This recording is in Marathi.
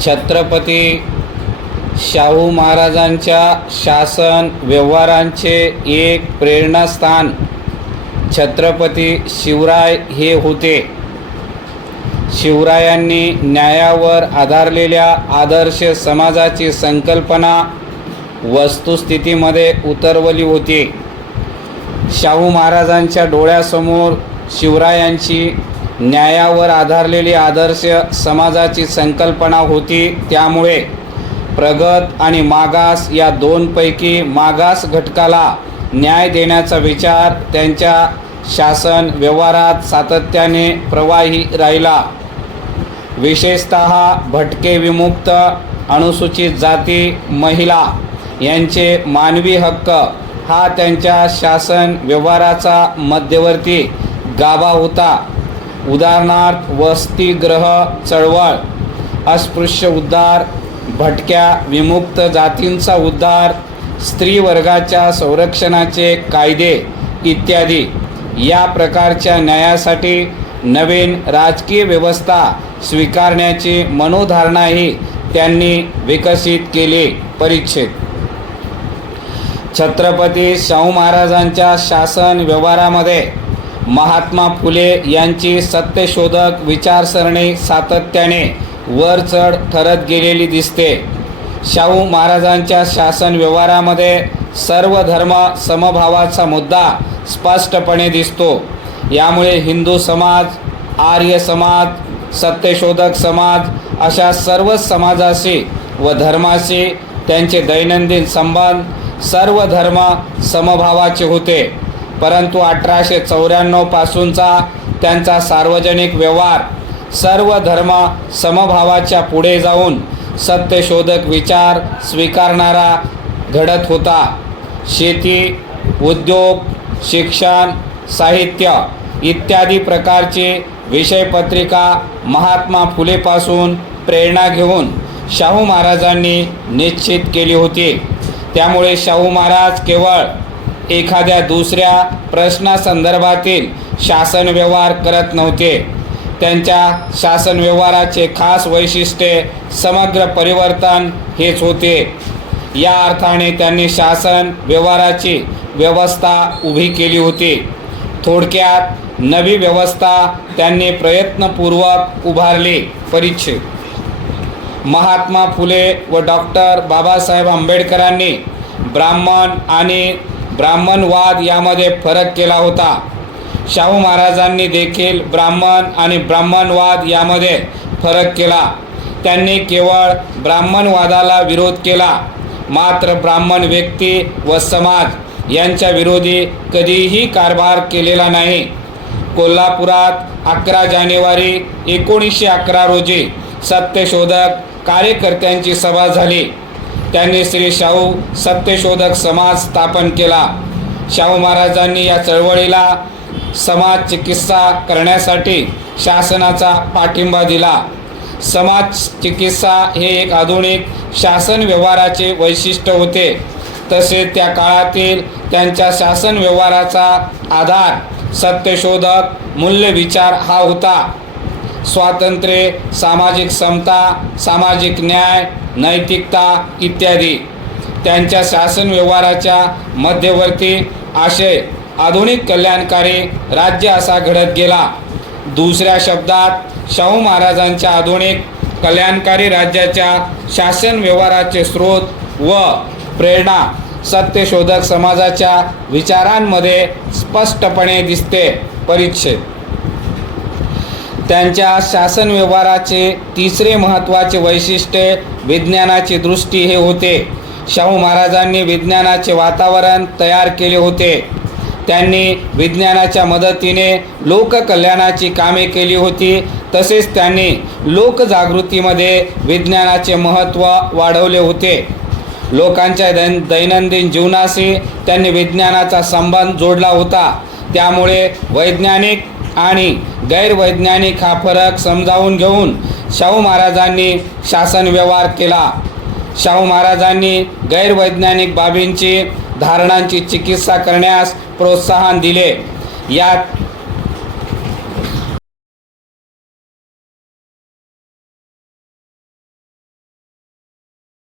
छत्रपती शाहू महाराजांच्या शासन व्यवहारांचे एक प्रेरणास्थान छत्रपती शिवराय हे होते. शिवरायांनी न्यायावर आधारलेल्या आदर्श समाजाची संकल्पना वस्तुस्थितीमध्ये उतरवली होती. शाहू महाराजांच्या डोळ्यासमोर शिवरायांची न्यायावर आधारलेली आदर्श समाजाची संकल्पना होती. त्यामुळे प्रगत आणि मागास या दोनपैकी मागास घटकाला न्याय देण्याचा विचार त्यांच्या शासन व्यवहारात सातत्याने प्रवाही राहिला. विशेषतः भटके, विमुक्त, अनुसूचित जाती, महिला यांचे मानवी हक्क हा त्यांच्या शासन व्यवहाराचा मध्यवर्ती गाभा होता. उदाहरणार्थ वसतिगृह चळवळ, अस्पृश्य उद्धार, भटक्या विमुक्त जातींचा उद्धार, स्त्री वर्गाच्या संरक्षणाचे कायदे इत्यादी. या प्रकारच्या न्यायासाठी नवीन राजकीय व्यवस्था स्वीकारण्याची मनोधारणाही त्यांनी विकसित केली. परिच्छेद छत्रपती शाहू महाराजांच्या शासन व्यवहारामध्ये महात्मा फुले यांची सत्यशोधक विचारसरणी सातत्याने वरचढ ठरत गेलेली दिसते. शाहू महाराजांच्या शासन व्यवहारामध्ये सर्व धर्म समभावाचा मुद्दा स्पष्टपणे दिसतो. यामुळे हिंदू समाज, आर्य समाज, सत्यशोधक समाज अशा सर्वच समाजाशी व धर्माशी त्यांचे दैनंदिन संबंध सर्व धर्म समभावाचे होते. परंतु 1894 पासूनचा त्यांचा सार्वजनिक व्यवहार सर्व धर्म समभावाच्या पुढे जाऊन सत्यशोधक विचार स्वीकारणारा घडत होता. शेती, उद्योग, शिक्षण, साहित्य इत्यादी प्रकारची विषयपत्रिका महात्मा फुलेपासून प्रेरणा घेऊन शाहू महाराजांनी निश्चित केली होती. त्यामुळे शाहू महाराज केवळ एखाद्या दुसऱ्या प्रश्नासंदर्भातील शासन व्यवहार करत नव्हते. त्यांच्या शासन व्यवहाराचे खास वैशिष्ट्य समग्र परिवर्तन हेच होते. या अर्थाने त्यांनी शासन व्यवहाराची व्यवस्था उभी केली होती. थोडक्यात नवी व्यवस्था त्यांनी प्रयत्नपूर्वक उभारली. परिच्छेद महात्मा फुले व डॉक्टर बाबासाहेब आंबेडकरांनी ब्राह्मण आणि ब्राह्मणवाद यामध्ये फरक केला होता. शाहू महाराजांनी देखील ब्राह्मण आणि ब्राह्मणवाद यामध्ये फरक केला. त्यांनी केवळ ब्राह्मणवादाला विरोध केला, मात्र ब्राह्मण व्यक्ती व समाज यांच्या विरोधी कधीही कारभार केलेला नाही. कोल्हापुरात 11 जानेवारी 1911 रोजी सत्यशोधक कार्यकर्त्यांची सभा झाली. त्यांनी श्री शाहू सत्यशोधक समाज स्थापन केला. शाहू महाराजांनी या चळवळीला समाज चिकित्सा करण्यासाठी शासनाचा पाठिंबा दिला. समाज चिकित्सा हे एक आधुनिक शासन व्यवहाराचे वैशिष्ट्य होते. तसेच त्या काळातील त्यांच्या शासन व्यवहाराचा आधार सत्यशोधक मूल्य विचार हा होता. स्वातंत्र्य, सामाजिक समता, सामाजिक न्याय, नैतिकता इत्यादी. त्यांच्या शासन व्यवहाराच्या मध्यवर्ती आशय आधुनिक कल्याणकारी राज्य असा घडत गेला. दुसऱ्या शब्दात शाहू महाराजांच्या आधुनिक कल्याणकारी राज्याच्या शासन व्यवहाराचे स्रोत व प्रेरणा सत्यशोधक समाजाच्या विचारांमध्ये स्पष्टपणे दिसते. परिच्छेद त्यांच्या शासन व्यवहाराचे तिसरे महत्त्वाचे वैशिष्ट्य विज्ञानाची दृष्टी हे होते. शाहू महाराजांनी विज्ञानाचे वातावरण तयार केले होते. त्यांनी विज्ञानाच्या मदतीने लोककल्याणाची कामे केली होती. तसेच त्यांनी लोकजागृतीमध्ये विज्ञानाचे महत्त्व वाढवले होते. लोकांच्या दैनंदिन जीवनाशी त्यांनी विज्ञानाचा संबंध जोडला होता. त्यामुळे वैज्ञानिक आणि गैरवैज्ञानिक हा फरक समजावून घेऊन शाहू महाराजांनी शासन व्यवहार केला. शाहू महाराजांनी गैरवैज्ञानिक बाबींची धारणांची चिकित्सा करण्यास प्रोत्साहन दिले. यात